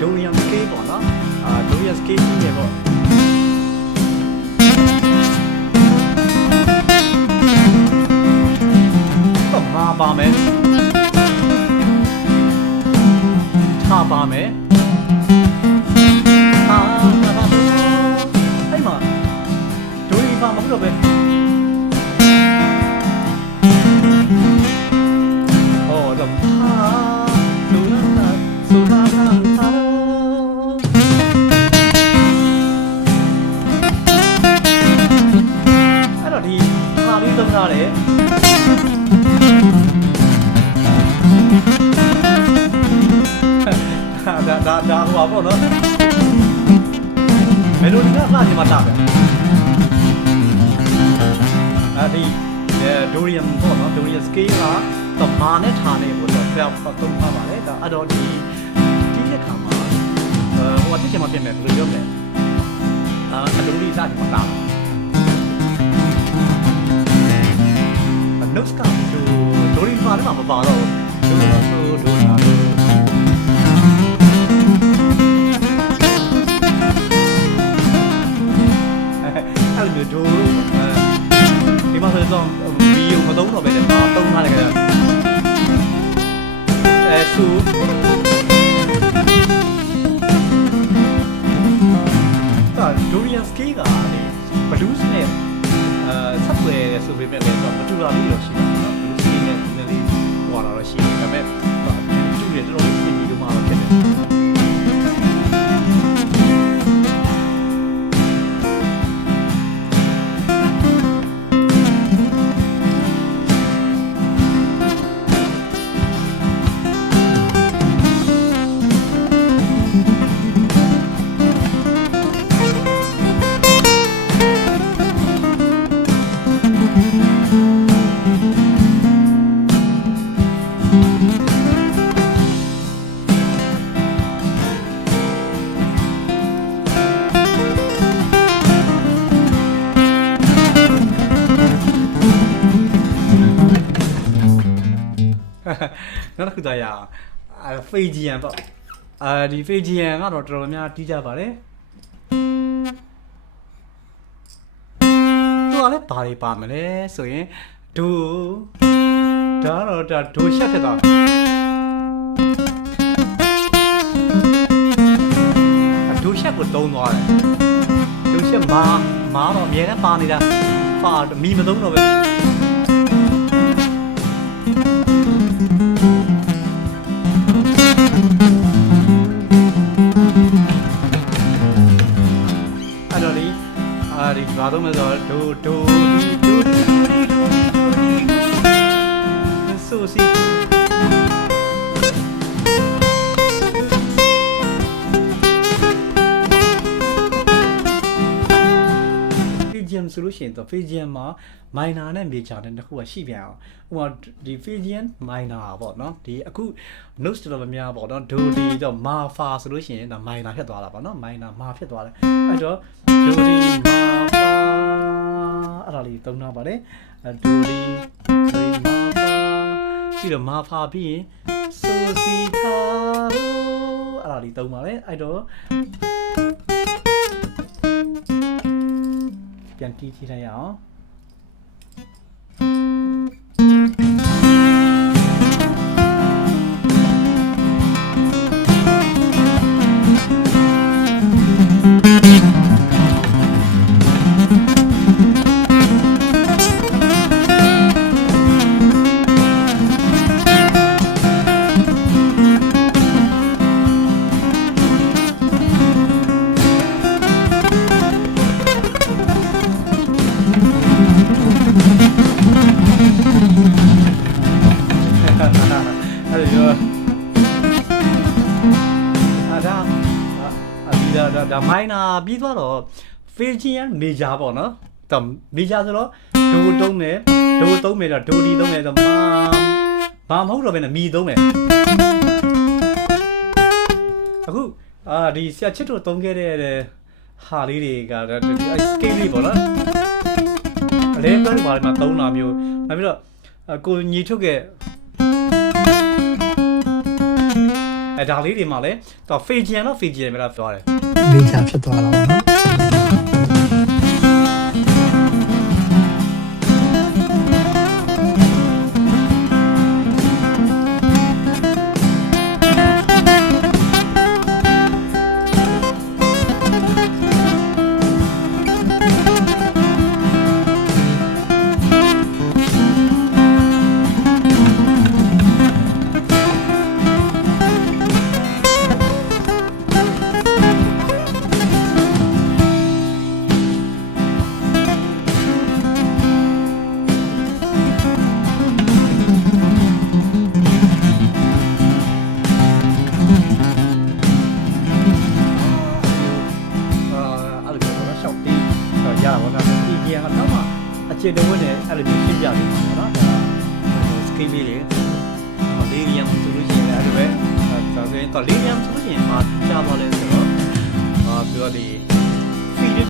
Dorian scale ပေါ့နော်Dorian scale ကြီးနေပေါ့တော့မှာပါမယ်ထားပါမယ်အဲ့မှာဒိုရီပါမဟုတ်တော့ပဲဟောတော့သုံးထားတယ်ဒါဟိုပါပေါ့နော်မယ်လိုဒီကလှချင်မှတာပဲဒီဒိုရီယမ်ပေါ့နော်ဒိုရီယမ်စကေးကတော့မာနဲ့ထားနေပေါ့တော့ဖျက်သုံးထားပါလေဒါအဲ့တော့ဒီလက်ခါမှာဟိုအတစ်ချက်မှပြင်မယ်ဘယ်လိုပြောမလဲအလိုလေးလှချင်မှတာနုတ်ကဒိုရီဖာလည်းမပါတော့ဒိုလာအဲ့လိုဒိုဒီမှာဆိုတော့ဗီဒီယိုမသုံးတော့ပဲလေသုံးထားတယ်ကြဆူဒိုရီယန်စကေးကဘလူးစ်နဲ့ဆက်သွယ်ဆိုပေမဲ့လည်းတော့မတူတာလေးတော့ရှိတယ်နော်ဘလူးစ်နဲ့နည်းနည်းလေးဟောတာတော့ရှိတယ်ဒါပေမဲ့တူတယ်တော်တော်လေးပြင်ပြီးတော့မှတော့ဖြစ်တယ်နောက်တစ်ခုသာရဖေဂျီယန်ပေါ့ဒီဖေဂျီယန်ကတော့တော်တော်များတီးကြပါတယ်သူကလည်းဘာတွေပါမလဲဆိုရင်ဒိုရှက်ဖြစ်သွားဒိုရှက်ကိုသုံးသွားတယ်ဒိုရှက်မာတော့အမြဲတမ်းပါနေတာပါမီမသုံးတော့ပဲဒီဘာလို့မလဲဆိုတော့ဆိုစီFijian ဆိုလို့ရှိရင်တော့ Fijian မှာ minor နဲ့ major နဲ့တစ်ခုကရှိပြန်အောင်ဥပမာဒီ Fijian minor ပေါ့နော်ဒီအခု notes တော်တော်များပေါ့နော်ဒိုဒီတော့ ma fa ဆိုလို့ရှိရင်ဒါ minor ဖြစ်သွားတာပေါ့နော် minor ma ဖြစ်သွားတယ်အဲ့တော့ဒိုဒီ ma fa အဲ့ဒါလေးသုံးထားပါတယ်ဒိုဒီ ma fa ပြီးတော့ ma fa ပြီးရင် so si ta အဲ့ဒါလေးသုံးပါတယ်အဲ့တော့ပြန်တီးကြည့်လိုက်ရအောင်ဒါ minor ပြီးသွားတော့ Fijian major ပေါ့နော်ဒါ major ဆိုတော့ဒိုသုံးမယ်ဒိုသုံးမယ်တော့ဒိုဒီသုံးမယ်ဆိုမာမဟုတ်တော့ဘဲနဲ့မီသုံးမယ်အခုဒီဆရာချစ်တို့သုံးခဲ့တဲ့ဟာလေးတွေကဒီ scale လေးပေါ့နော်အလဲတော့ဘာလဲမှာသုံးတာမျိုးနောက်ပြီးတော့ကိုညီထုတ်ခဲ့ ဒါလေးတွေမှာလည်းတော့ Fijian တော့ Fijian ပဲလားပြောတယ် မေဂျာဖြစ်သွားတာပေါ့နော်အခြေတဝက်နဲ့အဲ့လိုမျိုးရှင်းပြနေမှာပေါ့နော်ဒါစကိလေးတွေလေးရီယမ်ဆိုလို့ရှိရင်အဲ့လိုပဲဒါဆိုရင်တော့လေးရီယမ်ဆိုလို့ရှိရင်မှာကြားပါလဲဆိုတော့ပြောဒီ